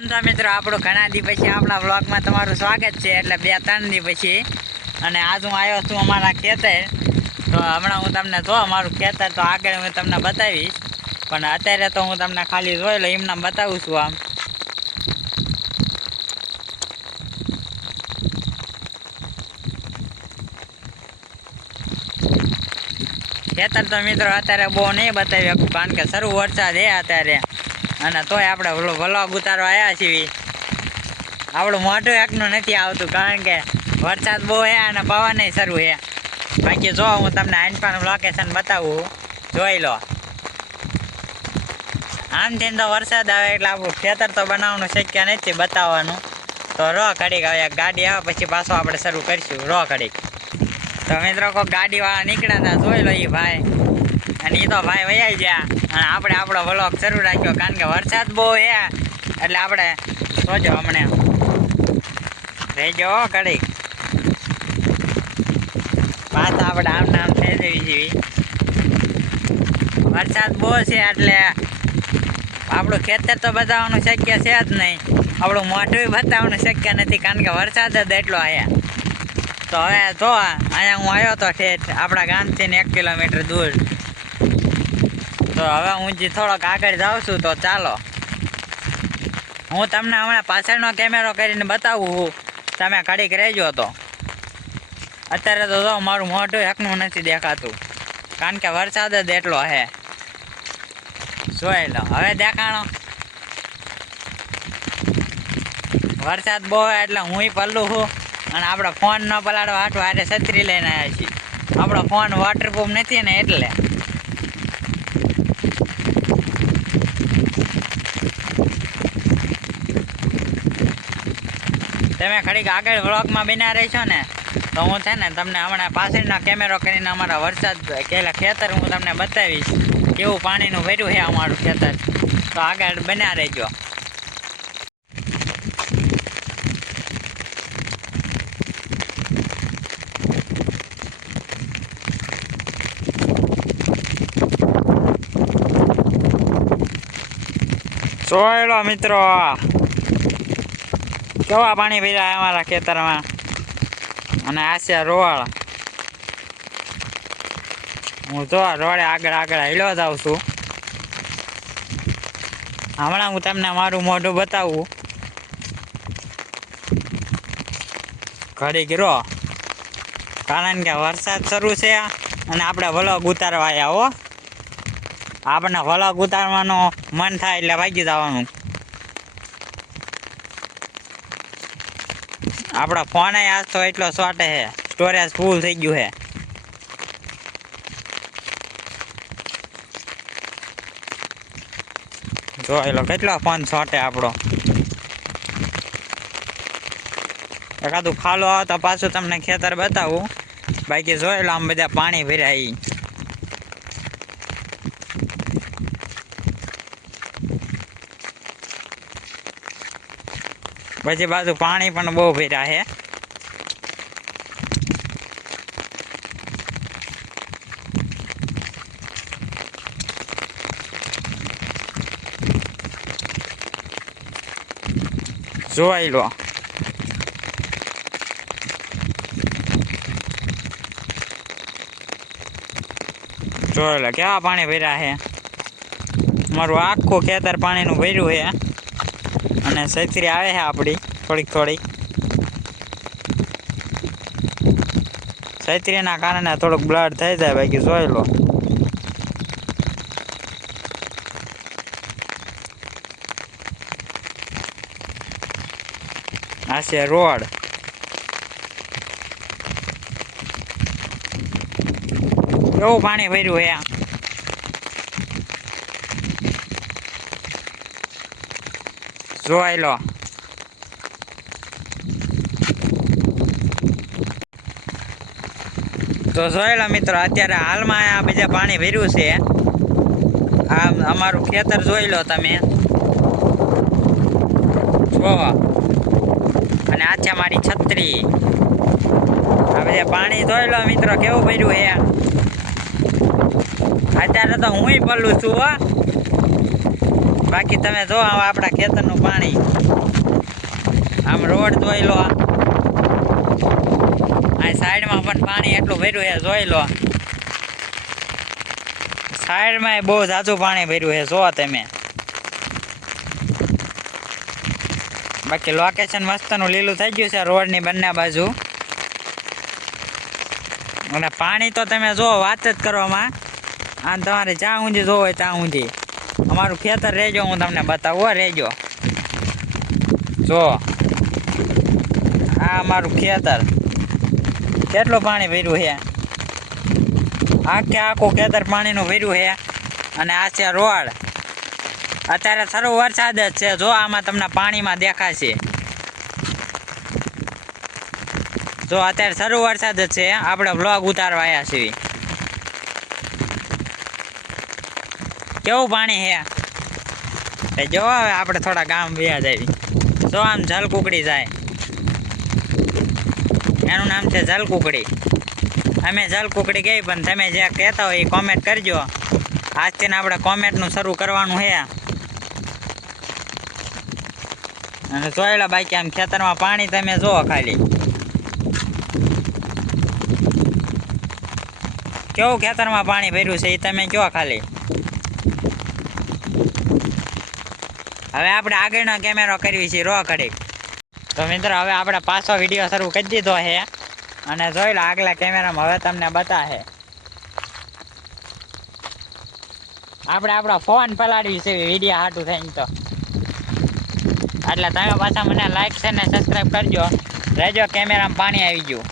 કેમ છો મિત્રો, આપણું ઘણા દી પછી આપણા વ્લોગમાં તમારું સ્વાગત છે. એટલે 2-3 દી પછી અને આજ હું આવ્યો છું અમારા ખેતર. તો હમણાં હું તમને જો અમારું ખેતર તો આગળ હું તમને બતાવીશ, પણ અત્યારે તો હું તમને ખાલી જોઈ લો એમને બતાવું છું. આમ ખેતર તો મિત્રો અત્યારે બહુ નહીં બતાવી શકું, કારણ કે શરૂ વરસાદ છે અત્યારે, અને તોય આપણે વ્લોગ ઉતારવા આવ્યા છીએ. આપણું મોઢું એકનું નથી આવતું, કારણ કે વરસાદ બહુ છે અને પવન શરૂ છે. બાકી જો હું તમને આઈનપાનું લોકેશન બતાવું, જોઈ લો. આમથી તો વરસાદ આવે એટલે આપણું ખેતર તો બનાવવાનું શક્ય નથી બતાવવાનું. તો રો ઘડીક હવે ગાડી આવે પછી પાછો આપણે શરૂ કરીશું. રો ઘડીક. તો મિત્રો કોઈ ગાડીવાળા નીકળ્યા હતા, જોઈ લો એ ભાઈ, અને એ તો ભાઈ વૈયા ગયા અને આપણે આપણો વ્લોગ શરૂ રાખ્યો, કારણ કે વરસાદ બહુ છે એટલે આપણે સોજો હમણાં રહી ગયો ઘડીક. પાછા આપણે આમ નામ થઈ જવી છીએ. વરસાદ બહુ છે એટલે આપણું ખેતર તો બતાવવાનું શક્ય છે જ નહીં, આપણું મોઢું બતાવવાનું શક્ય નથી, કારણ કે વરસાદ જ એટલો આવ્યા. તો હવે તો અહીંયા હું આવ્યો તો ઠેઠ આપણા ગામથી 1 કિલોમીટર દૂર. તો હવે હું જે થોડોક આગળ જાઉં છું, તો ચાલો હું તમને હમણાં પાછળનો કેમેરો કરીને બતાવું છું, તમે ઘડીક રહેજો. તો અત્યારે તો જો મારું મોઢું એકનું નથી દેખાતું, કારણ કે વરસાદ જ એટલો છે. જોઈ લો હવે દેખાણો. વરસાદ બહુ એટલે હું પલ્લું છું, અને આપણો ફોન ન પલાળવા હાટું હારે છત્રી લઈને આવ્યા છીએ. આપણો ફોન વોટરપ્રૂફ નથી ને એટલે. તમે ઘડીક આગળ વ્લોગમાં બન્યા રહીશો ને, તો હું છે ને તમને હમણાં પાછળનો કેમેરો કરીને અમારા વરસાદ ખેતર હું તમને બતાવીશ, કેવું પાણીનું ભર્યું છે અમારું ખેતર. તો આગળ બન્યા રહેજો. જોઈ લો મિત્રો કેવા પાણી ભર્યા અમારા ખેતરમાં, અને આ છે રોડ. હું જો રોડે આગળ હેલો જાઉં છું. હમણાં હું તમને મારું મોઢું બતાવું ઘડીક રો, કારણ કે વરસાદ શરૂ છે અને આપણે વ્લોગ ઉતારવા આવ્યા. હો, આપણને વ્લોગ ઉતારવાનું મન થાય એટલે ભાગી જવાનું. આપણા ફોન આજ તો એટલો શોર્ટ છે, સ્ટોરેજ ફૂલ થઈ ગયું છે. જોઈ લો કેટલો ફોન શોર્ટ આપણો. એકાદું ખાલો આવે તો પાછું તમને ખેતર બતાવું. બાકી જોઈ લો આમ બધા પાણી ભર્યા. પછી બાજુ પાણી પણ બહુ ભર્યા છે. જોઈ લો કેવા પાણી ભર્યા છે. મારું આખું ખેતર પાણીનું ભર્યું છે, અને છત્રી આવે છે આપણી થોડીક. છત્રીના કારણે થોડુંક બ્લડ થઈ જાય. બાકી જોઈ લો આ છે રોડ. કેવું પાણી ભર્યું છે. જોઈ લો તો જોઈ લો મિત્રો, અત્યારે હાલમાં આ બીજા પાણી ભર્યું છે. આ અમારું ખેતર જોઈ લો તમે, જો, અને આ છે મારી છત્રી. આ બધા પાણી જોઈ લો મિત્રો કેવું ભર્યું છે. અત્યારે તો હું પલ્લું છું. બાકી તમે જો આવા આપણા ખેતરનું પાણી આમ રોડ જોઈ લો, આ સાઈડમાં પણ પાણી એટલું ભર્યું છે જોઈ લો, સાઈડમાં બહુ ઝાઝું પાણી ભર્યું છે જો તમે. બાકી લોકેશન મસ્તનું લીલું થઈ ગયું છે રોડની બંને બાજુ. અને પાણી તો તમે જો વાત જ કરવામાં, આ તમારે જ્યાં ઊંધી જોવો હોય ત્યાં ઊંધી. અમારું ખેતર રહેજો, હું તમને બતાવું રહેજો. જો આ અમારું ખેતર કેટલું પાણી ભર્યું છે, આખું ખેતર પાણીનું ભર્યું છે. અને આ છે રોડ. અત્યારે સારો વરસાદ જ છે, જો આમાં તમને પાણીમાં દેખાશે. જો અત્યારે સારો વરસાદ જ છે, આપણે વ્લોગ ઉતારવા આવ્યા છીએ. કેવું પાણી છે જો. હવે આપણે થોડા ગામ વ્યા જાય. જો આમ જલકુકડી જાય, એનું નામ છે જલકુકડી. અમે જલકુકડી ગઈ, પણ તમે જે કહેતા હોય એ કોમેન્ટ કરજો. આજથી આપણે કોમેન્ટનું શરૂ કરવાનું છે. અને જોયેલા બાકી આમ ખેતરમાં પાણી તમે જુઓ ખાલી કેવું ખેતરમાં પાણી ભર્યું છે એ તમે જો ખાલી. હવે આપણે આગળનો કેમેરો કરવી છે રો ઘડીક. તો મિત્રો હવે આપણે પાછો વિડીયો શરૂ કરી દીધો છે. અને જોઈ લો આગલા કેમેરામાં હવે તમને બતાવે આપણે આપણો ફોન પલાળવી છે વિડીયો હાટું થઈને. તો એટલે તમે પાછા મને લાઈક છે ને સબસ્ક્રાઈબ કરજો. રહેજો કેમેરામાં પાણી આવી ગયું.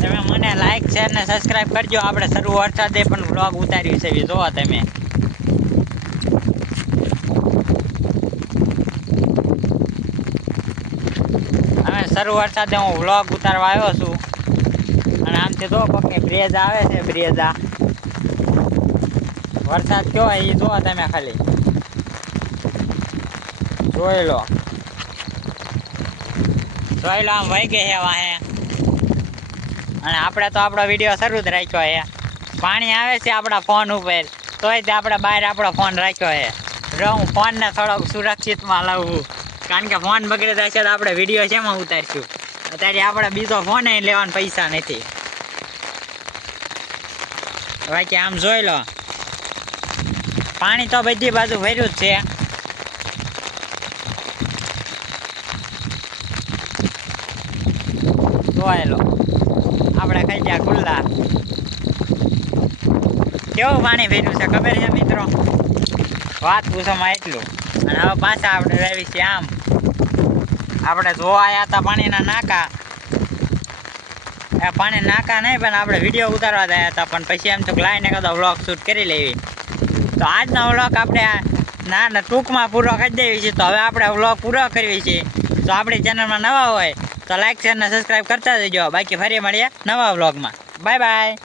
તમે મને લાઈક શેર ને સબસ્ક્રાઈબ કરજો. આપણે શરૂ વરસાદે પણ વ્લોગ ઉતાર્યું છે જોવો તમે. હવે શરૂ વરસાદે હું વ્લોગ ઉતારવા આવ્યો છું. અને આમથી જો કોકની બ્રેજ આવે છે, બ્રેજા વરસાદ કયો એ જુઓ તમે ખાલી જોઈ લો. આમ વહી ગઈ છે વાહે. અને આપણે તો આપણો વિડીયો શરૂ જ રાખ્યો છે. પાણી આવે છે આપણા ફોન ઉપર, તોય તે આપણે બહાર આપણો ફોન રાખ્યો છે. જો હું ફોનને થોડોક સુરક્ષિતમાં લાવવું, કારણ કે ફોન બગડી જશે તો આપણે વિડીયો શેમાં ઉતારશું. અત્યારે આપણે બીજો ફોન લેવાના પૈસા નથી. બાકી આમ જોઈ લો પાણી તો બધી બાજુ ભર્યું જ છે. જોઈ લો આપણે ખાઈ ગયા ખુલ્લા. કેવું પાણી ભર્યું છે ખબર છે મિત્રો, વાત પૂછોમાં એટલું. અને હવે પાછા આપણે રહેવી છીએ આમ. આપણે જોવા આવ્યા હતા પાણીના નાકા. એ પાણી નાકા નહીં, પણ આપણે વિડીયો ઉતારવા ગયા હતા. પણ પછી એમ તો લાઈને કદો વ્લોગ શૂટ કરી લેવી. તો આજનો વ્લોગ આપણે ના ટૂંકમાં પૂરો કરી દેવી છે. તો હવે આપણે વ્લોગ પૂરો કરવી છે. તો આપણી ચેનલમાં નવા હોય તો લાઈક શેર ને સબસ્ક્રાઈબ કરતા જજો. બાકી ફરી મળીએ નવા વ્લોગમાં. Bye bye.